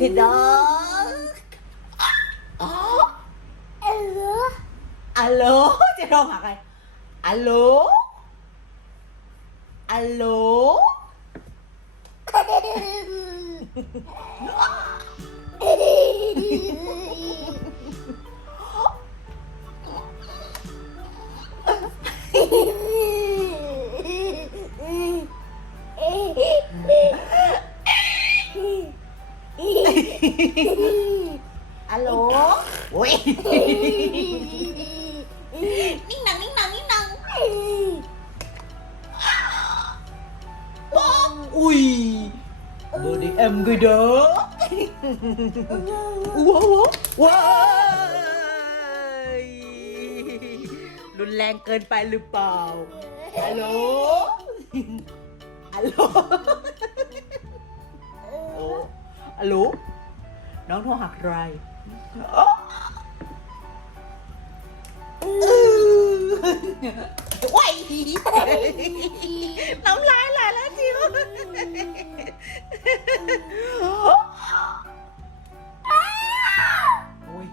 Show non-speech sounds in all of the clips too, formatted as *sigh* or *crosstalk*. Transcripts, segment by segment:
gedaan? Oh. Hallo? Hallo? จะร้องหาใคร Hallo? Hallo? อุ้ยบอดีเอ็มก็เด้อว้าวว้ารุนแรงเกินไปหรือเปล่า ฮัลโหล ฮัลโหล โอ้ฮัลโหล น้องโทรหาใครอ๊ะว้ยน้ำลาย อยู่โอ้ย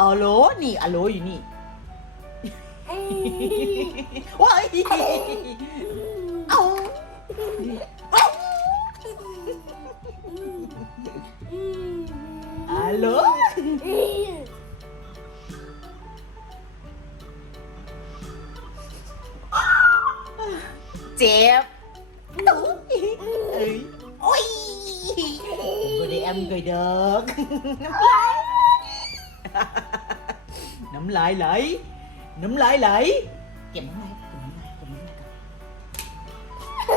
อ๋อโลนี่อ๋อโลอยู่นี่ Ôi. Ông. Alo. Chẹp. Ôi. Ôi. Đừng có em cười được. Nắm lại. Nắm lại lại. Núm lại lại. Kìa lại *laughs*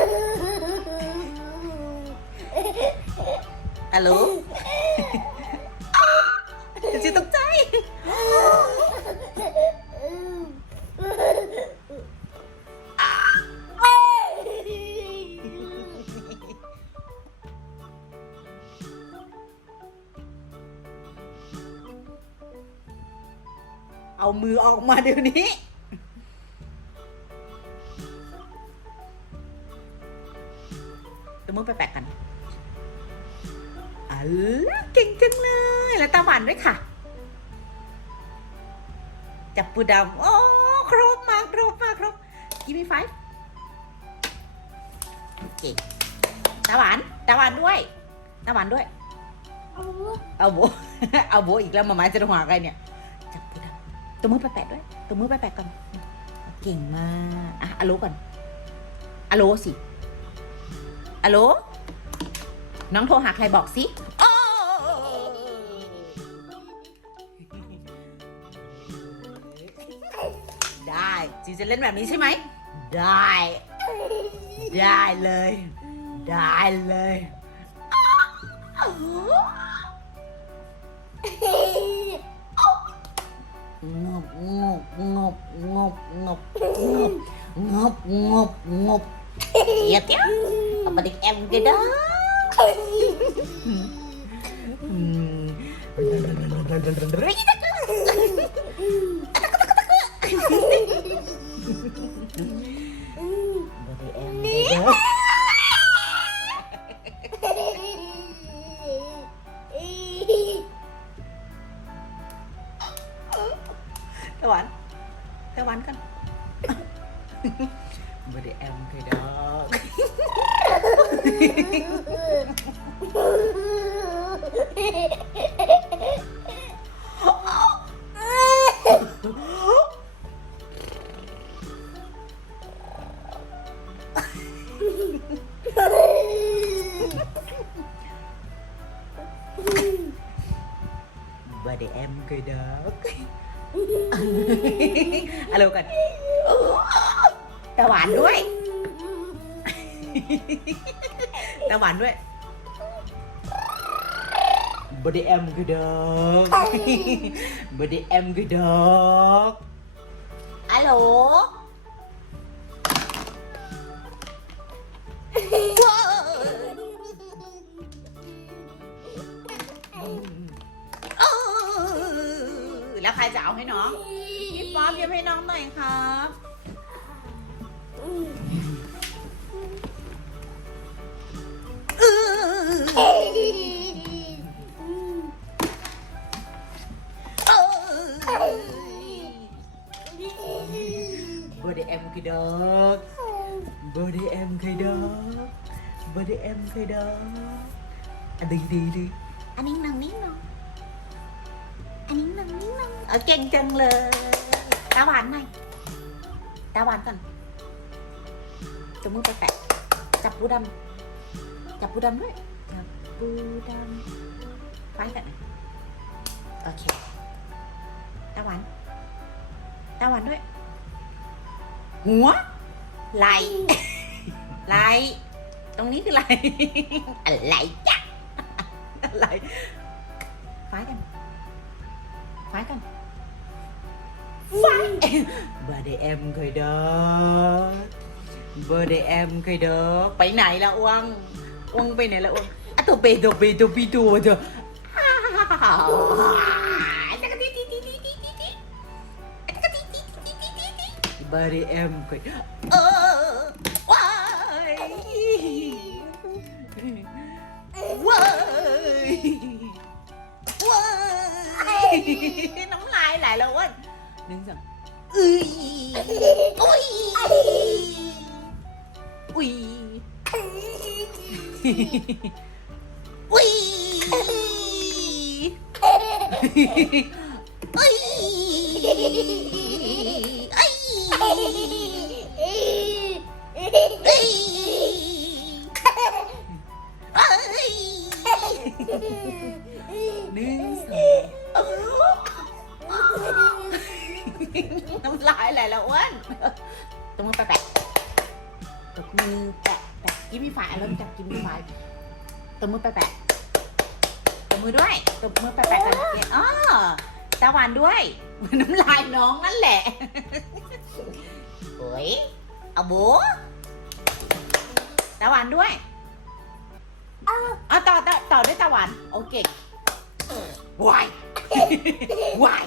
Alo? เอามือออกมาเดี๋ยวนี้ ตัวมือไปแปะกันอัลล่ะเก่งจังเลย แล้วตาหวานด้วยค่ะ จับปูดำโอ้ครบมากครบมากครบกิมีไฟเก่งตาหวานตาหวานด้วยตาหวานด้วย เอาโบเอาโบอีกแล้วมามาจะโทรหาใครเนี่ยจับปูดำ ตัวมือไปแปะด้วย ตัวมือไปแปะก่อน เก่งมากอะอะโลก่อนอะโลสิอะโลน้องโทรหาใครบอกสิได้จีจะเล่นแบบนี้ใช่ไหม ได้ ได้เลย ได้เลย งบงบงบงบงบงบงบงบงบ Iya ya, apa dik em gede Dari em gede tao bắn con Vừa để em cái đó. Và để em cười đó. เอาเรวกันแต่หวานด้วย แต่หวานด้วยบดีแอมกูดอกบดีแอมกูดอกอะโหล เบอร์เดเอ็มคือดอกเบอร์เดเอ็มคือดอกเบอร์เดเอ็มคือดอกอะดีดีดีอันนี้นังนิ่งน้องอัน หวานหน่อยตาหวานก่อนจมือไปแปะจับปูดำจับปูดำด้วยจับปูดำไฟกันนะโอเคตาหวานตาหวานด้วยหัว ไหล ไหล ตรงนี้คือไหลอะไรจ๊ะอะไรไฟกันไฟกันไฟบาร์เดเอ็มเคยเด้อเบอร์เดเอ็มเคยเด้อไปไหนละอ้วงอ้วงไปไหนละอ้วงอะตัวเปตัวเปตัวปีตัวเถอ ตี้บาร์เดเอ็มเคยเออว้าย หนึ่งสองน้ำลายไหลแล้วอ้วนตบมือแปะแปะตบมือแปะแปะกิมมี่ไฟเริ่มจับกิมมี่ไฟตบมือแปะแปะตบมือด้วยตบมือแปะแปะกันเอ๋อ ตาหวานด้วยน้ำลายน้องนั่นแหละโอ้ยเอาโบตาหวานด้วยเอาต่อต่อต่อด้วยตาหวานโอเควายวาย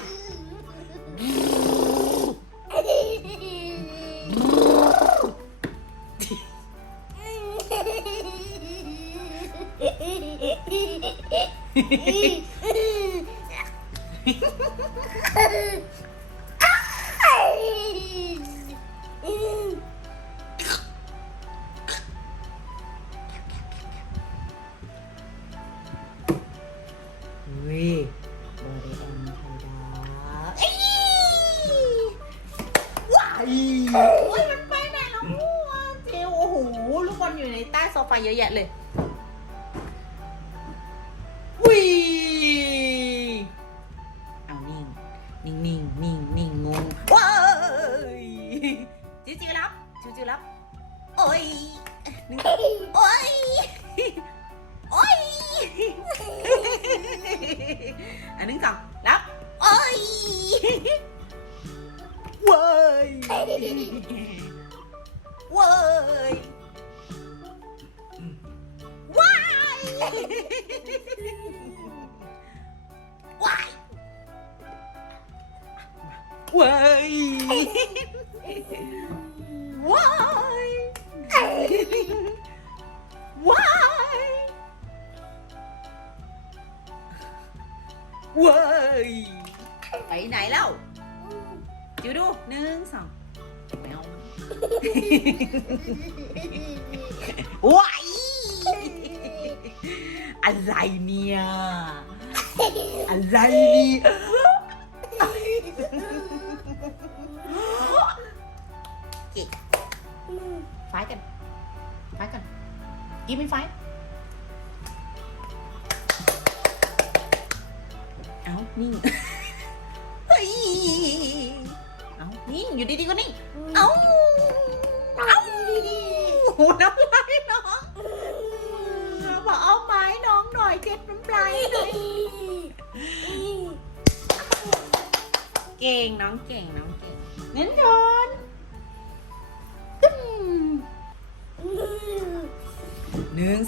โอ้ยมันไปไหนแล้ววะเจลโอ้โหลูกบอลอยู่ในใต้โซฟาเยอะแยะเลย โอ้ยหนึ่งโอ้ยโอ้ยอั นหนึ่งสองรับโอ้ยเว้ยเว้ยว้ายว้ายเว้ยว้ายว้ายเว้ยไปไหนแล้วจิวดูหนึ่งสองแมว ว้ายอะไรเนี่ย อะไรเนี่ย กินไม่ไฟเอานิ่งเฮ้ยเอานิ่งอยู่ดีๆก็นิ่งเอาเอาโอ้น้ำลายน้องบอกเอาไม้น้องหน่อยเจ็ดน้ำลายหน่อยเก่งน้องเก่งน้องเก่งเน้นโดน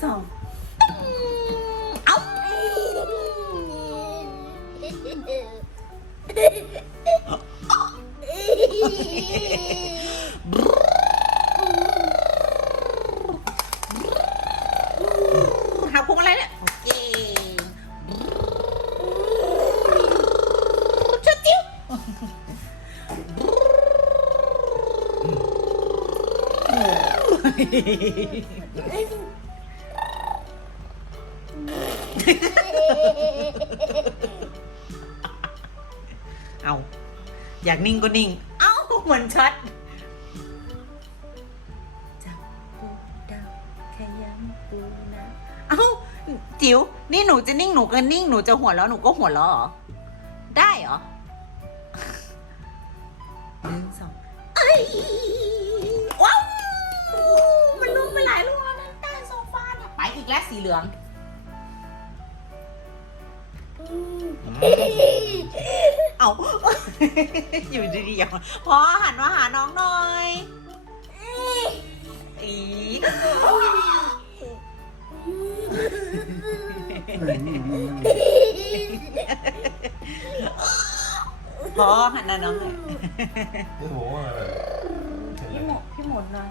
สองเอ้าหาพุงอะไรเนี่ย โอเคชุดจิ้วเอาอยากนิ่งก็นิ่ง เอ้าเหมือนชัดจับปูดาวขยำปูนาเอ้าจิ๋วนี่หนูจะนิ่งหนูก็นิ่งหนูจะหัวแล้วหนูก็หัวแล้วเหรอได้เหรอหนึ่งสองเอ้ยว้าวมันลุกไปหลายลูกแล้วนะใต้โซฟาเนี่ยไปอีกแล้วสีเหลือง เอาอยู่ดีๆอย่างพอหันมาหาน้องหน่อยอีพอหันหน้าน้องหน่อยนี่โหอะไรพี่หมพี่หมุนหน่อ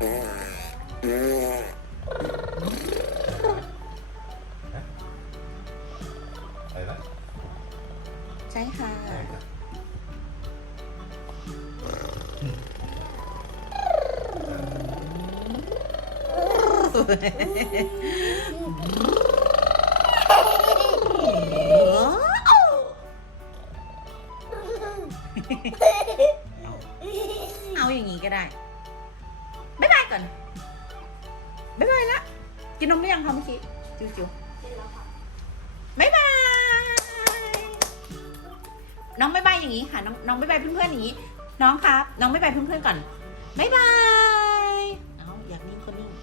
อะไรนะใช่ค่ะ เอาอย่างนี้ก็ได้บ๊ายบาย ก่อนบ๊ายบายละ กินนมหรือยังคะเมื่อกี้จิ๋วจิ๋วบ๊ายบาย น้องบ๊ายบายอย่างนี้ค่ะ น้องน้องบ๊ายบายเพื่อนๆอย่างนี้ น้องครับ น้องบ๊ายบายเพื่อนๆก่อนบ๊ายบาย